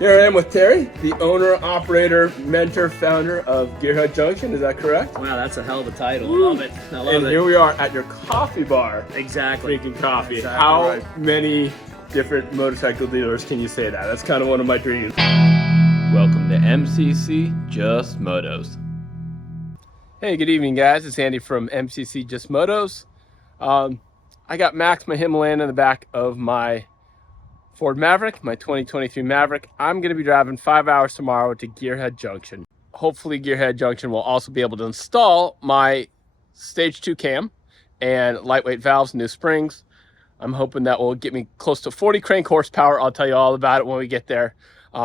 Here I am with Terry, the owner, operator, mentor, founder of Gearhead Junction. Is that correct? Wow, that's a hell of a title. I love it. I love it. And here we are at your coffee bar. Exactly. Drinking coffee. Exactly How right. many different motorcycle dealers can you say that? That's kind of one of my dreams. Welcome to MCC Just Motos. Hey, good evening, guys. It's Andy from MCC Just Motos. I got Max, my Himalayan, in the back of my Ford Maverick, my 2023 Maverick. I'm going to be driving 5 hours tomorrow to Gearhead Junction. Hopefully Gearhead Junction will also be able to install my Stage 2 cam and lightweight valves, new springs. I'm hoping that will get me close to 40 crank horsepower. I'll tell you all about it when we get there.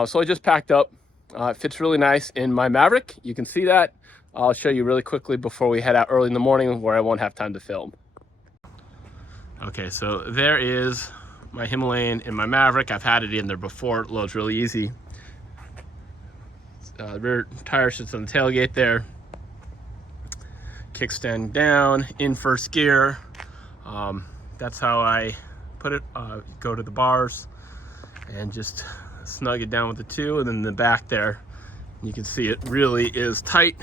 So I just packed up. It fits really nice in my Maverick. You can see that. I'll show you really quickly before we head out early in the morning where I won't have time to film. Okay, so there is my Himalayan in my Maverick. I've had it in there before. It loads really easy. The rear tire sits on the tailgate there. Kickstand down, in first gear. That's how I put it. Go to the bars and just snug it down with the two, and then the back there, you can see it really is tight.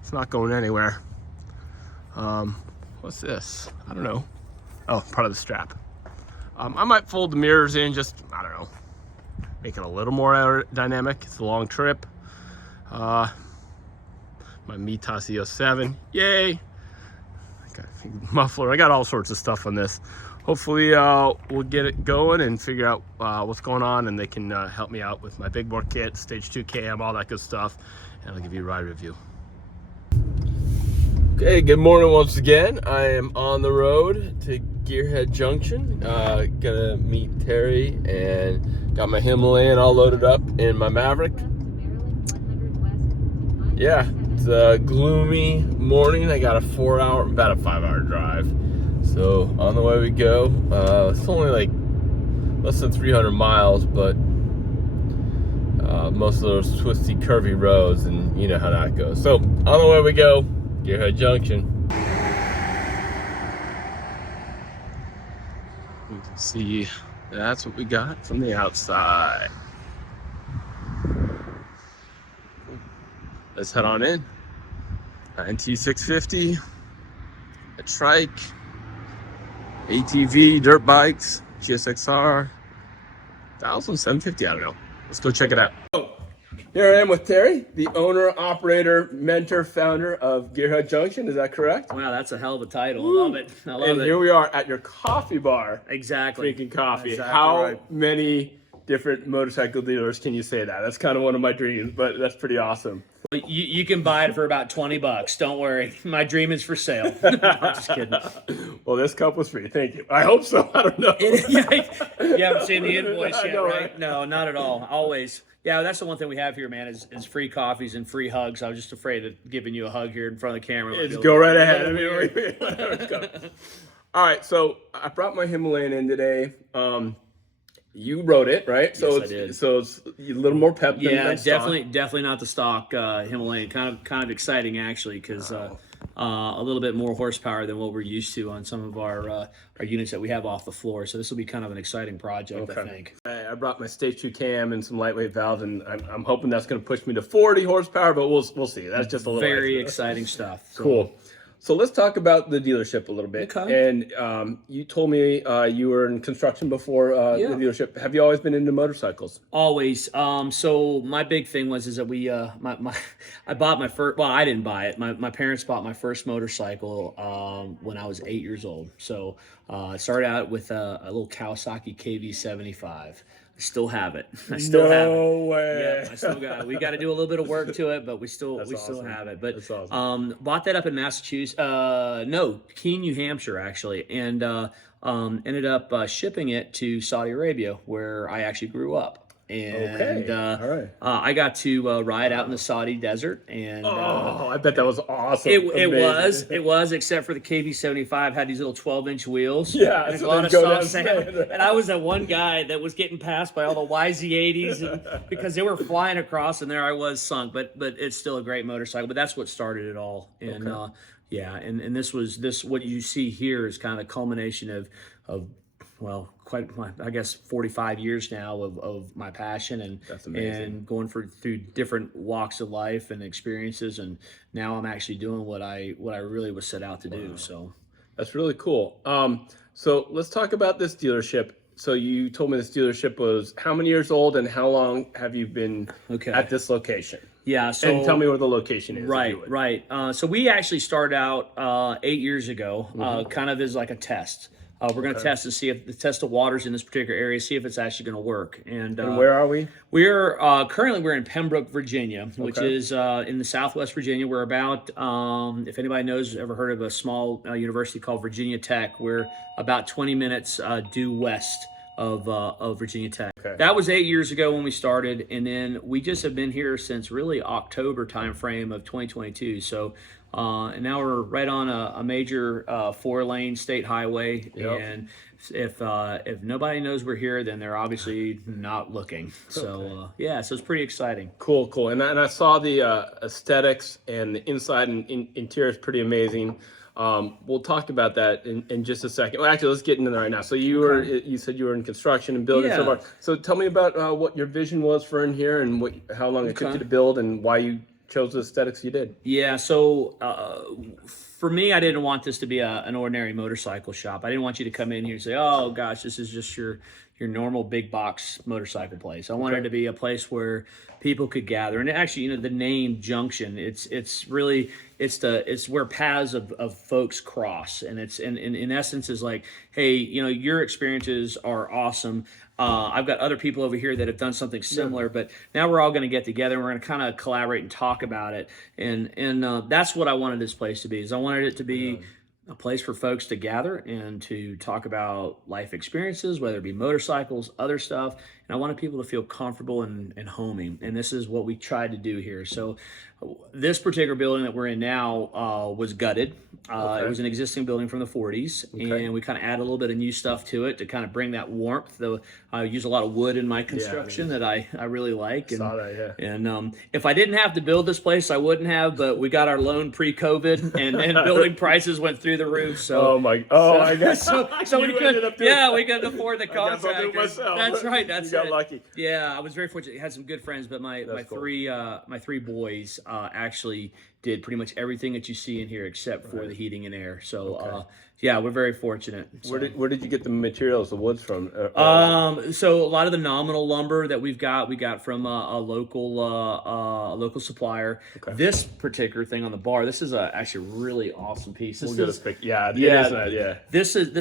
It's not going anywhere. What's this? I don't know. Oh, part of the strap. I might fold the mirrors in, just, I don't know, make it a little more aerodynamic. It's a long trip. My Mitas EOS 7, yay. I got a muffler, I got all sorts of stuff on this. Hopefully we'll get it going and figure out what's going on, and they can help me out with my big bore kit, Stage 2 cam, all that good stuff, and I'll give you a ride review. Okay, good morning once again. I am on the road to Gearhead Junction. Gonna meet Terry and got my Himalayan all loaded up in my Maverick. Yeah, it's a gloomy morning. I got about a 5 hour drive. So on the way we go. It's only like less than 300 miles, but most of those twisty, curvy roads, and you know how that goes. So on the way we go. Gearhead Junction. You can see that's what we got from the outside. Let's head on in. 9T650, a trike, ATV, dirt bikes, GSXR, 1750, I don't know. Let's go check it out. Here I am with Terry, the owner, operator, mentor, founder of Gearhead Junction. Is that correct? Wow, that's a hell of a title. I love it. I love And it. here we are at your coffee bar. Exactly. Drinking coffee. Exactly How right. many different motorcycle dealers can you say that? That's kind of one of my dreams, but that's pretty awesome. You can buy it for about $20. Don't worry. My dream is for sale. I'm just kidding. Well, this cup was free. Thank you. I hope so. I don't know. You haven't seen the invoice I yet, know, right? No, not at all. Always. Yeah, that's the one thing we have here, man, is free coffees and free hugs. I was just afraid of giving you a hug here in front of the camera. Just go right ahead. I mean, all right, so I brought my Himalayan in today. You rode it, right? Yes, So I did. So it's a little more pep than Yeah, stock. definitely not the stock Himalayan. Kind of exciting actually, because a little bit more horsepower than what we're used to on some of our units that we have off the floor. So this will be kind of an exciting project, I think. I brought my Stage 2 cam and some lightweight valves, and I'm hoping that's going to push me to 40 horsepower, but we'll see. That's just a little very extra. exciting stuff. So. Cool. So let's talk about the dealership a little bit. Okay. And you told me you were in construction before the dealership. Have you always been into motorcycles? Always. So my big thing was that we I bought my first. Well, I didn't buy it. My parents bought my first motorcycle when I was 8 years old. So I started out with a little Kawasaki KV75. I still have it. I still have it. No way. Yeah, I still got it. We got to do a little bit of work to it, but we still have it. But That's awesome. bought that up in Massachusetts. No, Keene, New Hampshire, actually, and ended up shipping it to Saudi Arabia, where I actually grew up. And all right. I got to ride out in the Saudi desert, and I bet that was awesome. it was, except for the KV75 had these little 12-inch wheels. Yeah, and so a lot of they'd go soft down sand. straight. And I was that one guy that was getting passed by all the YZ80s and, because they were flying across, and there I was sunk. But it's still a great motorcycle. But that's what started it all. And yeah, and this what you see here is kind of a culmination of I guess 45 years now of my passion, and That's amazing. and going through different walks of life and experiences, and now I'm actually doing what I really was set out to do. So That's really cool. So let's talk about this dealership. So you told me this dealership was how many years old, and how long have you been at this location? Yeah, so And tell me where the location is. Right. So we actually started out 8 years ago, kind of as like a test. We're going to test to see if the test the waters in this particular area, see if it's actually going to work. And where are we? We're currently we're in Pembroke, Virginia, which is in the Southwest Virginia. We're about, if anybody knows, ever heard of a small university called Virginia Tech, we're about 20 minutes due west of Virginia Tech. That was 8 years ago when we started, and then we just have been here since really October timeframe of 2022. So, and now we're right on a major 4-lane state highway, and if nobody knows we're here, then they're obviously not looking. So so it's pretty exciting. Cool. And I saw the aesthetics and the inside and interior is pretty amazing. We'll talk about that in just a second. Well, actually, let's get into that right now. So you said you were in construction and building so far. So tell me about what your vision was for in here, and how long it took you to build, and why you chose the aesthetics you did. Yeah, so for me, I didn't want this to be an ordinary motorcycle shop. I didn't want you to come in here and say, oh gosh, this is just your normal big box motorcycle place. I wanted it to be a place where people could gather. And actually, the name Junction, it's where paths of folks cross. And it's in essence is like, hey, your experiences are awesome. I've got other people over here that have done something similar, but now we're all going to get together and we're going to kind of collaborate and talk about it. And that's what I wanted this place to be. Is I wanted it to be a place for folks to gather and to talk about life experiences, whether it be motorcycles, other stuff. And I wanted people to feel comfortable and homey. And this is what we tried to do here. So this particular building that we're in now was gutted. It was an existing building from the 40s. And we kind of add a little bit of new stuff to it to kind of bring that warmth. Though I use a lot of wood in my construction that I really like. And, saw that, And if I didn't have to build this place, I wouldn't have. But we got our loan pre-COVID, and building prices went through the roof. So I guess so we could afford the contractors. That's right. That's got lucky. Yeah, I was very fortunate. I had some good friends, but my three boys actually did pretty much everything that you see in here except for the heating and air. So we're very fortunate. So. Where did you get the materials, the woods from? So a lot of the nominal lumber that we got from a local supplier. This particular thing on the bar, this is actually a really awesome piece. This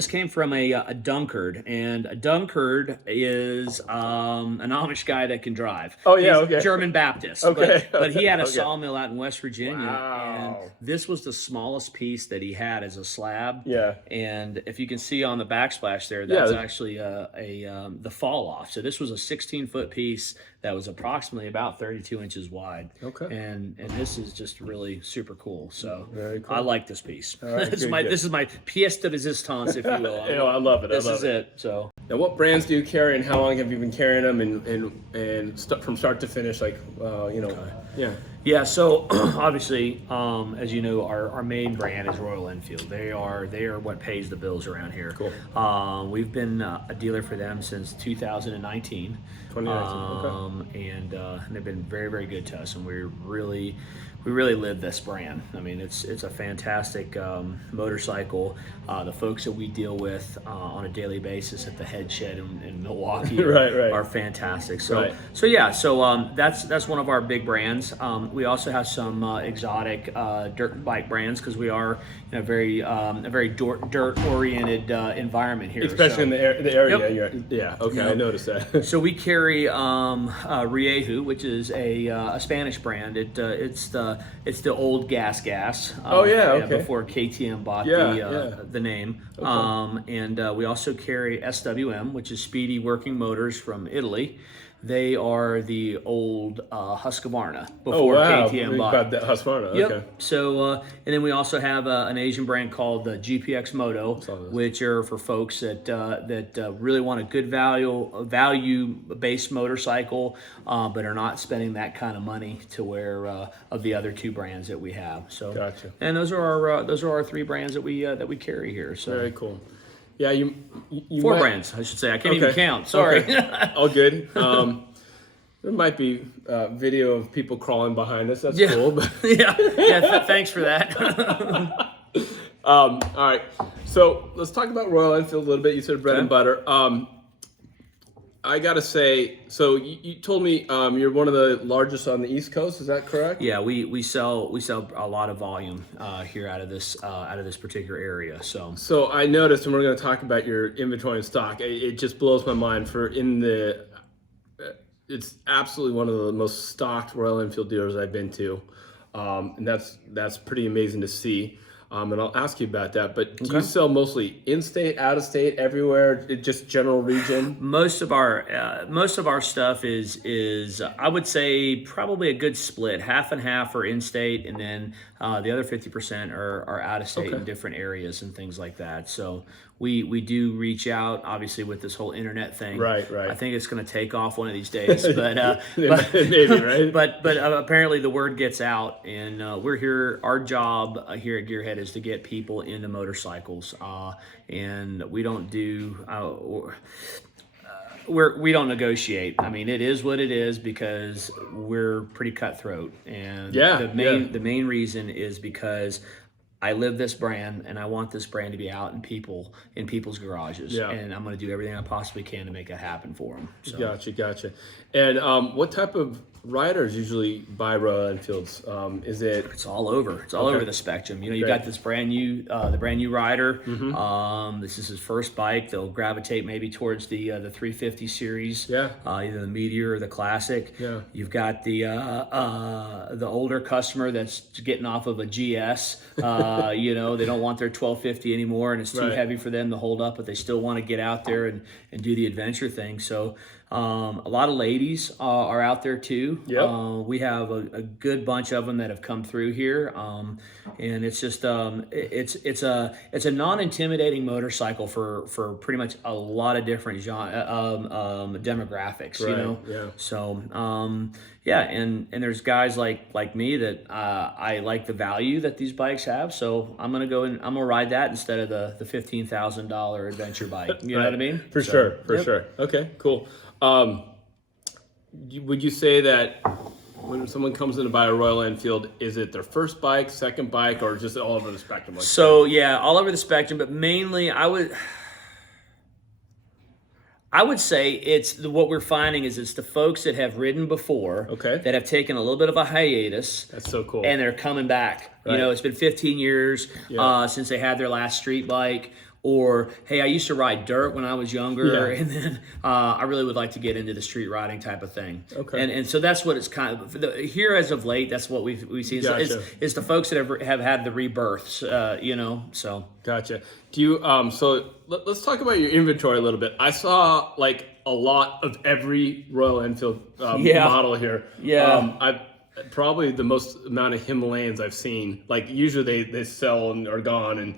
came from a Dunkard, and a Dunkard is an Amish guy that can drive. He's German Baptist. But he had a sawmill out in West Virginia, and this was the smallest piece that he had as a slab. And if you can see on the backsplash there, that's actually the fall off. So this was a 16-foot piece that was approximately about 32 inches wide. And this is just really super cool. So very cool. I like this piece. This is my pièce de résistance, if you will. I love it. This is it. So now, what brands do you carry, and how long have you been carrying them, and from start to finish? So obviously, as you know, our main brand is Royal Enfield. They are what pays the bills around here. We've been a dealer for them since 2019. And they've been very, very good to us, and we really live this brand. I mean, it's a fantastic motorcycle. The folks that we deal with on a daily basis at the head shed in Milwaukee are fantastic. So that's one of our big brands. We also have some exotic dirt bike brands, because we are in a very dirt oriented environment here, especially in the area. I noticed that. So we carry Rieju, which is a Spanish brand. It's the old gas. Before KTM bought the name. And we also carry SWM, which is Speedy Working Motors from Italy. They are the old Husqvarna before KTM bought that Husqvarna. Yep. So and then we also have an Asian brand called GPX Moto, which are for folks that really want a good value-based motorcycle, but are not spending that kind of money to where of the other two brands that we have. So gotcha. And those are our three brands that we carry here. So very cool. Yeah, you Four might, brands, I should say. I can't even count. Sorry. Okay. All good. There might be video of people crawling behind us. That's Yeah. cool. But Thanks for that. all right. So let's talk about Royal Enfield a little bit. You said bread and butter. I gotta say, so you told me you're one of the largest on the East Coast. Is that correct? Yeah, we sell a lot of volume here out of this particular area. So I noticed, and we're going to talk about your inventory and stock. It just blows my mind. It's absolutely one of the most stocked Royal Enfield dealers I've been to, and that's pretty amazing to see. And I'll ask you about that. But do you sell mostly in-state, out-of-state, everywhere, just general region? Most of our stuff is I would say probably a good split, half and half are in-state, and then the other 50% are out-of-state in different areas and things like that. So we do reach out, obviously, with this whole internet thing. Right. I think it's going to take off one of these days, but maybe, right? But apparently the word gets out, and we're here. Our job here at Gearhead is to get people into motorcycles, and we don't do. We don't negotiate. I mean, it is what it is because we're pretty cutthroat, and the main reason is because I live this brand, and I want this brand to be out in people's garages, and I'm going to do everything I possibly can to make it happen for them. So. Gotcha. And what type of riders usually buy Royal Enfields? It's all over. It's all over the spectrum. You know, you got this brand new, the brand new rider. This is his first bike. They'll gravitate maybe towards the 350 series. Either the Meteor or the Classic. You've got the older customer that's getting off of a GS. You know, they don't want their 1250 anymore, and it's too heavy for them to hold up, but they still want to get out there and do the adventure thing. So a lot of ladies are out there too. We have a good bunch of them that have come through here, and it's just it's a non-intimidating motorcycle for pretty much a lot of different demographics. You know, so and there's guys like me that I like the value that these bikes have, so I'm gonna ride that instead of the $15,000 adventure bike. You know what I mean? For sure. Okay, cool. Would you say that when someone comes in to buy a Royal Enfield, is it their first bike, second bike, or just all over the spectrum? All over the spectrum, but mainly I would say it's what we're finding is it's the folks that have ridden before, that have taken a little bit of a hiatus. That's so cool. And they're coming back. You know, it's been 15 years since they had their last street bike. Or, hey, I used to ride dirt when I was younger, and then I really would like to get into the street riding type of thing. And so that's what it's kind of here as of late. That's what we've seen. Gotcha. It's the folks that have had the rebirths. You know, so gotcha. Do you so let's talk about your inventory a little bit. I saw like a lot of every Royal Enfield model here. I've probably the most amount of Himalayans I've seen. Like usually they sell and are gone, and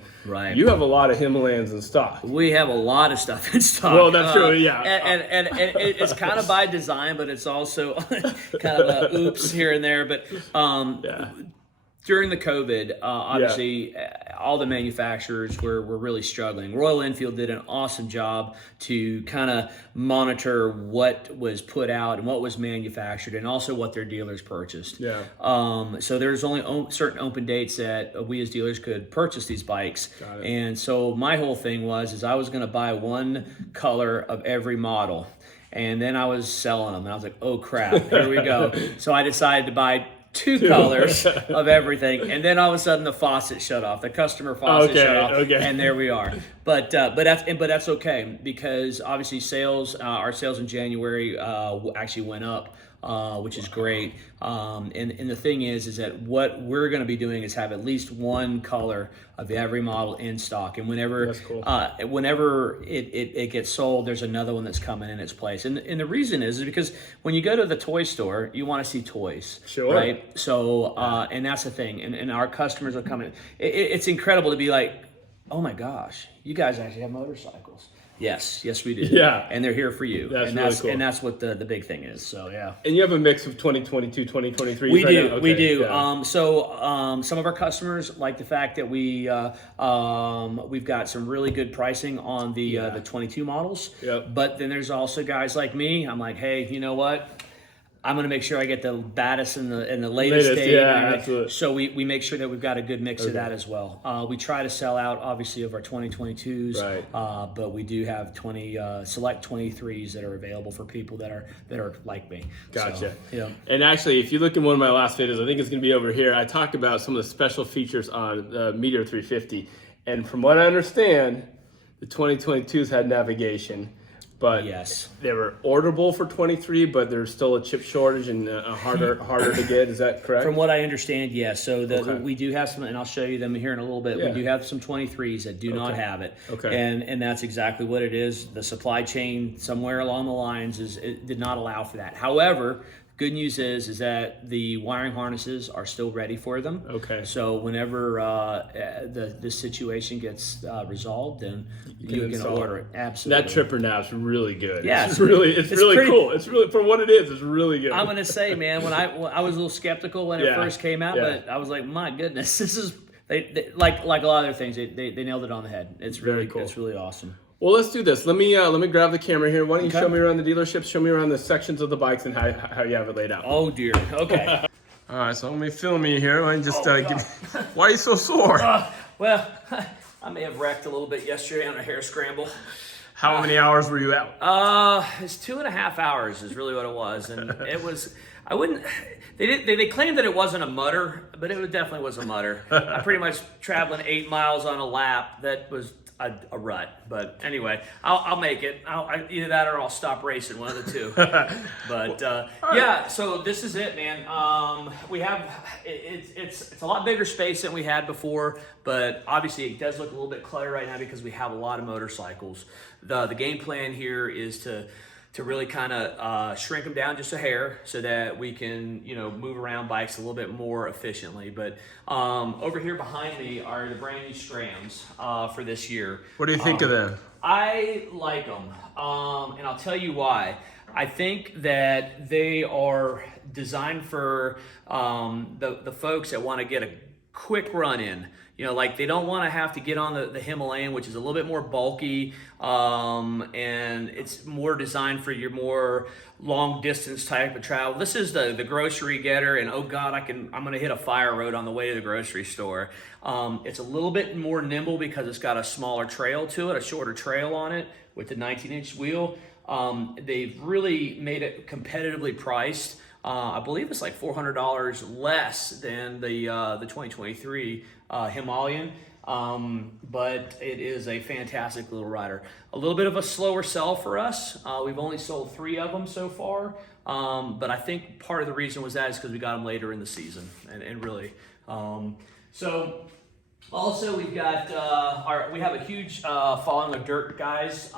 you have a lot of Himalayans in stock. We have a lot of stuff in stock. Well, that's true, and it's kind of by design, but it's also kind of a oops here and there. But during the COVID, obviously, all the manufacturers were really struggling. Royal Enfield did an awesome job to kind of monitor what was put out and what was manufactured, and also what their dealers purchased. So there's only certain open dates that we as dealers could purchase these bikes. And so my whole thing was I was going to buy one color of every model, and then I was selling them, and I was like, oh crap, here we go. So I decided to buy two colors of everything, and then all of a sudden the faucet shut off, the customer faucet shut off, and there we are. But that's okay, because obviously our sales in January actually went up, which is great. And the thing is that what we're going to be doing is have at least one color of every model in stock, and whenever it gets sold, there's another one that's coming in its place. And the reason is because when you go to the toy store, you want to see toys, right? So and that's the thing, and our customers are coming. It's incredible to be like, oh my gosh, you guys actually have motorcycles. Yes, we do. Yeah. And they're here for you. That's and really cool. And that's what the big thing is. So, yeah. And you have a mix of 2022, 2023. We do. Okay, We do. yeah. Some of our customers like the fact that we've got some really good pricing on the 22 models. Yep. But then there's also guys like me. I'm like, hey, you know what? I'm going to make sure I get the baddest and the latest date. Yeah, absolutely. So we make sure that we've got a good mix of that as well. We try to sell out, obviously, of our 2022s, Right. but we do have select 23s that are available for people that are like me. Gotcha. So, yeah. And actually, if you look in one of my last videos, I think it's going to be over here, I talked about some of the special features on the Meteor 350. And from what I understand, the 2022s had navigation. But yes, they were orderable for 23, but there's still a chip shortage and harder to get. Is that correct? From what I understand, yes. So Okay. we do have some, and I'll show you them here in a little bit. Yeah. We do have some 23s that do not have it. Okay. And that's exactly what it is. The supply chain somewhere along the lines it did not allow for that. However, good news is that the wiring harnesses are still ready for them. Okay. So whenever this situation gets resolved, then you can order it. Absolutely. That tripper now is really good. Yeah, it's really pretty cool. It's really, for what it is, it's really good. I'm gonna say, man, when I was a little skeptical when it first came out, but I was like, my goodness, this is they like a lot of other things. They nailed it on the head. It's really cool. It's really awesome. Well, let's do this. Let me grab the camera here. Why don't you Okay. show me around the dealership, show me around the sections of the bikes and how you have it laid out. Oh dear. Okay. All right, so let me film you here. Why don't you just why are you so sore? Well, I may have wrecked a little bit yesterday on a hair scramble. How many hours were you out? It's 2.5 hours is really what it was, and it was. I wouldn't. They claimed that it wasn't a mutter, but it definitely was a mutter. I pretty much traveling 8 miles on a lap. That was a rut, but anyway, I'll make it. Either that or I'll stop racing, one of the two. But yeah, so this is it, man. We have it's a lot bigger space than we had before, but obviously it does look a little bit cluttered right now because we have a lot of motorcycles. The game plan here is to really kind of shrink them down just a hair so that we can, move around bikes a little bit more efficiently. But over here behind me are the brand new Strams for this year. What do you think of them? I like them, and I'll tell you why. I think that they are designed for the folks that want to get a quick run in. Like they don't want to have to get on the Himalayan, which is a little bit more bulky, and it's more designed for your more long distance type of travel. This is the grocery getter, and oh God, I'm going to hit a fire road on the way to the grocery store. It's a little bit more nimble because it's got a smaller trail to it, a shorter trail on it with the 19-inch wheel. They've really made it competitively priced. I believe it's like $400 less than the 2023 Himalayan, but it is a fantastic little rider. A little bit of a slower sell for us. We've only sold 3 of them so far, but I think part of the reason was that is because we got them later in the season, and really. So also we've got we have a huge following of dirt guys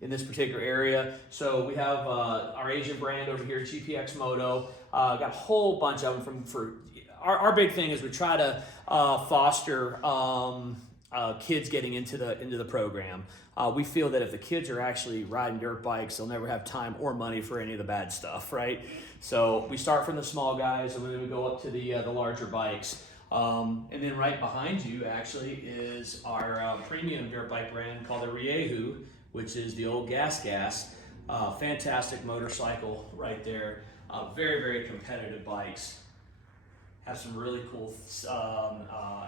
in this particular area. So we have our Asian brand over here, GPX Moto. Got a whole bunch of them for our big thing is we try to foster kids getting into the program. We feel that if the kids are actually riding dirt bikes, they'll never have time or money for any of the bad stuff, right? So we start from the small guys and then we go up to the larger bikes. And then right behind you actually is our premium dirt bike brand called the Riehu, which is the old Gas. Fantastic motorcycle right there. Very, very competitive bikes. Have some really cool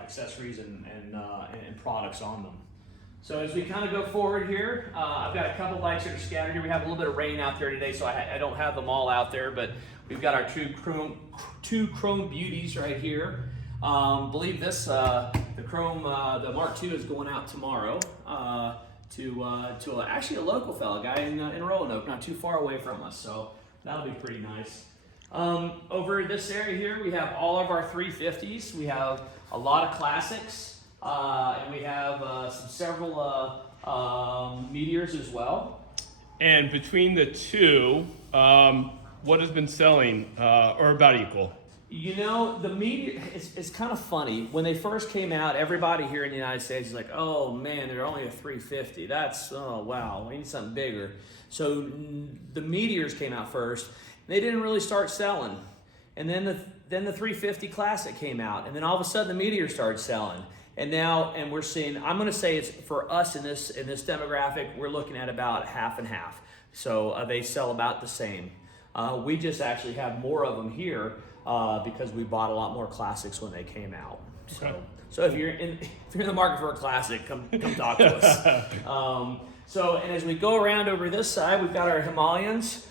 accessories and products on them. So as we kind of go forward here, I've got a couple bikes that are scattered here. We have a little bit of rain out there today, so I don't have them all out there, but we've got our two chrome beauties right here. Believe this, the chrome, the Mark II is going out tomorrow to actually a local fella, guy in Roanoke, not too far away from us, so that'll be pretty nice. Over this area here, we have all of our 350s. We have a lot of classics, and we have several Meteors as well. And between the two, what has been selling, or about equal? You know, the media, it's kind of funny. When they first came out, everybody here in the United States is like, oh man, they're only a 350. That's, oh wow, we need something bigger. So the Meteors came out first. They didn't really start selling. And then the 350 Classic came out. And then all of a sudden the Meteor started selling. And now, and we're seeing, I'm gonna say it's for us in this demographic, we're looking at about half and half. So they sell about the same. We just actually have more of them here because we bought a lot more Classics when they came out. So if you're in the market for a Classic, come talk to us. And as we go around over this side, we've got our Himalayans.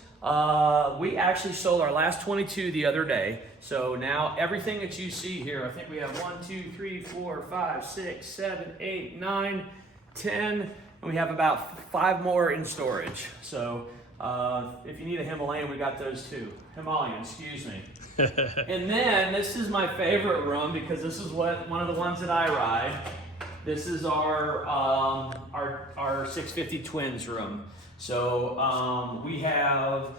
We actually sold our last 22 the other day. So now everything that you see here, I think we have 1, 2, 3, 4, 5, 6, 7, 8, 9, 10, and we have about 5 more in storage. So if you need a Himalayan, we got those too. Himalayan, excuse me. And then this is my favorite room because this is one of the ones that I ride. This is our 650 Twins room. So we have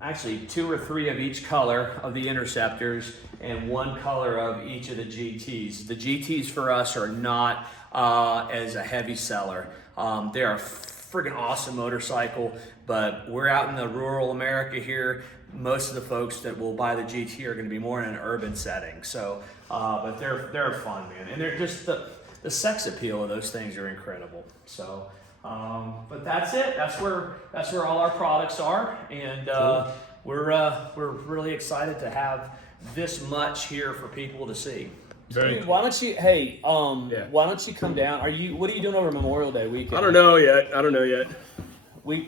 actually 2 or 3 of each color of the Interceptors and 1 color of each of the GTs. The GTs for us are not as a heavy seller. They're a friggin' awesome motorcycle, but we're out in the rural America here. Most of the folks that will buy the GT are going to be more in an urban setting. So, but they're fun, man, and they're just the sex appeal of those things are incredible. So, but that's it. That's where all our products are, and Cool. we're really excited to have this much here for people to see. Very Why don't you? Hey, why don't you come down? What are you doing over Memorial Day weekend? I don't know yet.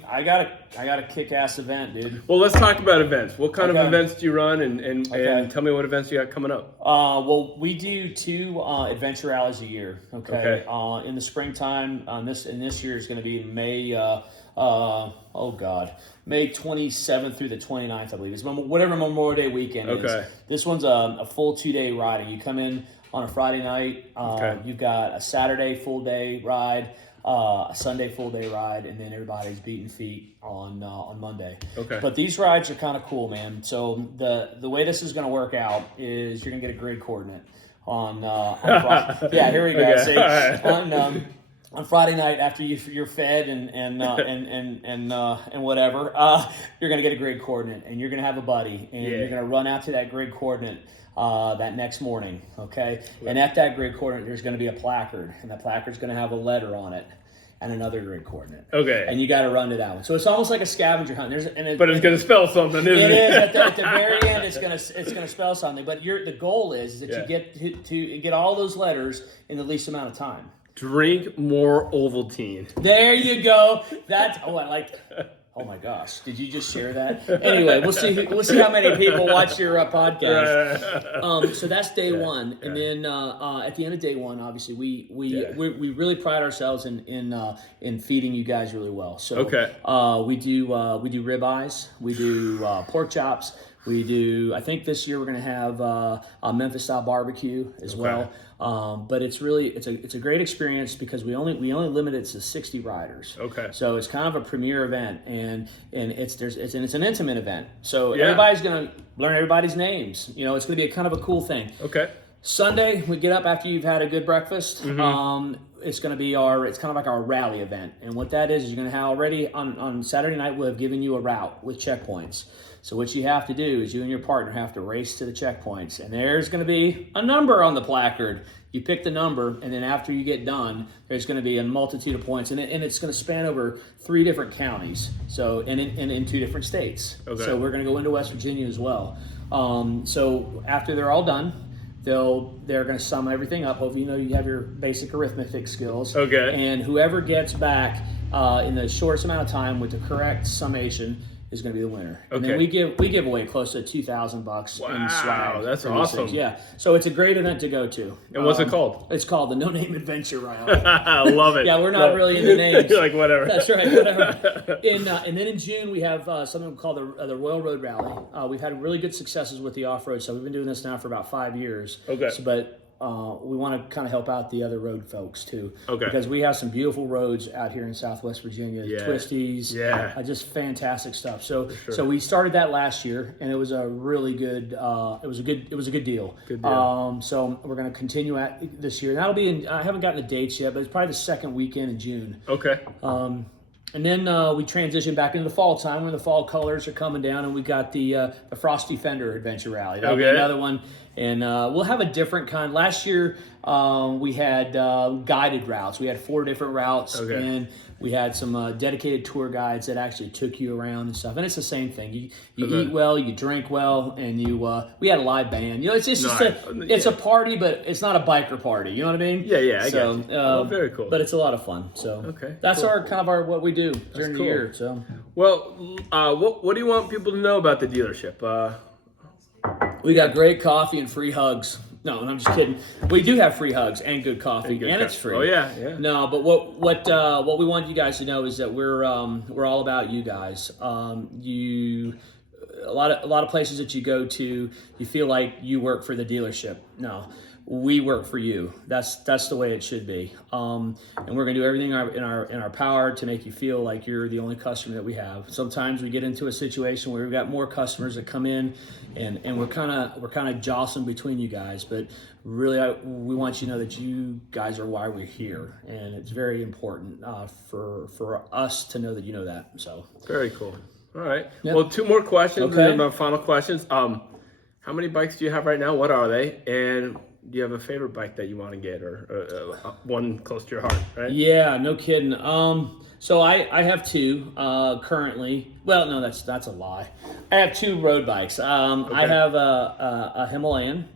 I got a kick-ass event, dude. Well, let's talk about events. What kind of Okay. events do you run, and Okay. tell me what events you got coming up. Well, we do 2 adventure rallies a year. Okay. Okay. In the springtime, this year is going to be May. May 27th through the 29th, I believe. It's whatever Memorial Day weekend is. Okay. This one's a full 2-day riding. You come in on a Friday night. Okay. You've got a Saturday full day ride, a Sunday full day ride, and then everybody's beating feet on Monday. Okay. But these rides are kind of cool, man. So the way this is going to work out is you're going to get a grid coordinate on Friday. Yeah, here we go. Okay. See, All right. on Friday night after you're fed and whatever, you're gonna get a grid coordinate and you're gonna have a buddy and Yeah. you're gonna run out to that grid coordinate that next morning, okay? And at that grid coordinate, there's gonna be a placard, and that placard's gonna have a letter on it and another grid coordinate. Okay. And you got to run to that one. So it's almost like a scavenger hunt. But it's gonna spell something, isn't it? It is at the very end. It's gonna spell something. But the goal is that Yeah. you get to get all those letters in the least amount of time. Drink more Ovaltine. There you go. I like. Oh my gosh! Did you just share that? Anyway, we'll see how many people watch your podcast. So that's day one, and then at the end of day one, obviously we really pride ourselves in feeding you guys really well. So Okay. we do ribeyes, we do pork chops. We do. I think this year we're going to have a Memphis style barbecue as well. But it's a great experience because we only limit it to 60 riders. Okay. So it's kind of a premier event, and it's an intimate event. So Yeah. everybody's going to learn everybody's names. You know, it's going to be a kind of a cool thing. Okay. Sunday, we get up after you've had a good breakfast. Mm-hmm. It's going to be it's kind of like our rally event. And what that is you're going to have already on Saturday night, we'll have given you a route with checkpoints. So what you have to do is you and your partner have to race to the checkpoints. And there's going to be a number on the placard. You pick the number, and then after you get done, there's going to be a multitude of points. And it's going to span over 3 different counties, so and in 2 different states. Okay. So we're going to go into West Virginia as well. So after they're all done, they're going to sum everything up. Hopefully, you have your basic arithmetic skills. Okay. And whoever gets back in the shortest amount of time with the correct summation is going to be the winner. And then Okay. we give away close to $2,000 in swag. That's for these awesome. things. Yeah. So it's a great event to go to. And what's it called? It's called the No Name Adventure Rally. I love it. Yeah, we're not really into names. You're like, whatever. That's right, whatever. And then in June, we have something called the Royal Road Rally. We've had really good successes with the off-road, so we've been doing this now for about 5 years. Okay. But we want to kind of help out the other road folks too. Okay. Because we have some beautiful roads out here in Southwest Virginia, twisties, just fantastic stuff. So so we started that last year, and it was a really good it was a good deal. Good deal. So we're going to continue at this year. That'll be in, I haven't gotten the dates yet, but it's probably the second weekend in June. Okay. And then we transition back into the fall time when the fall colors are coming down, and we got the Frosty Fender Adventure Rally. That'll be another one, and we'll have a different kind. Last year we had guided routes. We had 4 different routes, and we had some dedicated tour guides that actually took you around and stuff. And it's the same thing. You eat well, you drink well, and we had a live band. You know, it's just it's a party, but it's not a biker party. You know what I mean? Yeah, I get you. Very cool. But it's a lot of fun. So that's our kind of what we do during the year. So well, what do you want people to know about the dealership? We got great coffee and free hugs. No, I'm just kidding. We do have free hugs and good coffee, and it's free. Oh yeah. No, but what we want you guys to know is that we're all about you guys. A lot of places that you go to, you feel like you work for the dealership. No, we work for you. That's the way it should be. And we're gonna do everything in our power to make you feel like you're the only customer that we have. Sometimes we get into a situation where we've got more customers that come in, and we're kind of jostling between you guys. But really, we want you to know that you guys are why we're here, and it's very important for us to know that you know that. So very cool. All right. Yep. Well, 2 more questions, and then my final questions. How many bikes do you have right now? What are they? And do you have a favorite bike that you want to get, or one close to your heart? Right? Yeah, no kidding. So I have 2 currently. Well, no, that's a lie. I have 2 road bikes. I have a Himalayan,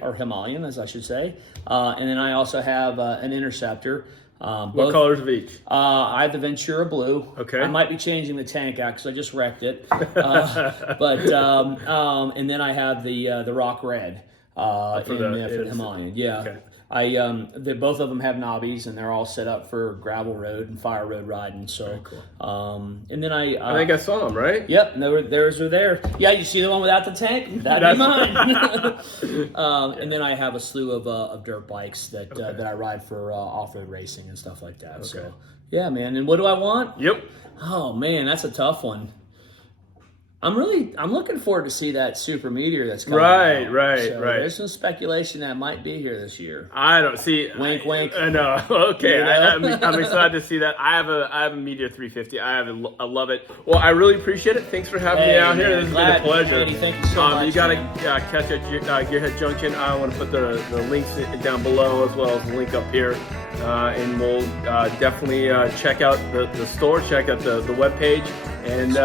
or Himalayan, as I should say, and then I also have an Interceptor. What colors of each? I have the Ventura Blue. Okay. I might be changing the tank out because I just wrecked it. And then I have the Rock Red for the Himalayan. Yeah. Okay. Both of them have knobbies, and they're all set up for gravel road and fire road riding. So, very cool. And then I think I saw them, right? Yep, theirs are there. Yeah, you see the one without the tank? That'd be mine. And then I have a slew of dirt bikes that I ride for off-road racing and stuff like that. So, yeah, man. And what do I want? Yep. Oh man, that's a tough one. I'm looking forward to see that Super Meteor that's coming out. Right. There's some speculation that might be here this year. I don't see. Wink, wink. I know. Okay, You know? I'm excited to see that. I have a Meteor 350. I love it. Well, I really appreciate it. Thanks for having me out here. This has been a pleasure. Andy, thank you so much. You gotta catch at Gearhead Junction. I want to put the links down below, as well as the link up here. And we'll definitely check out the store, check out the webpage, and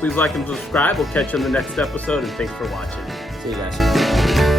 please like and subscribe. We'll catch you on the next episode, and thanks for watching. See you guys.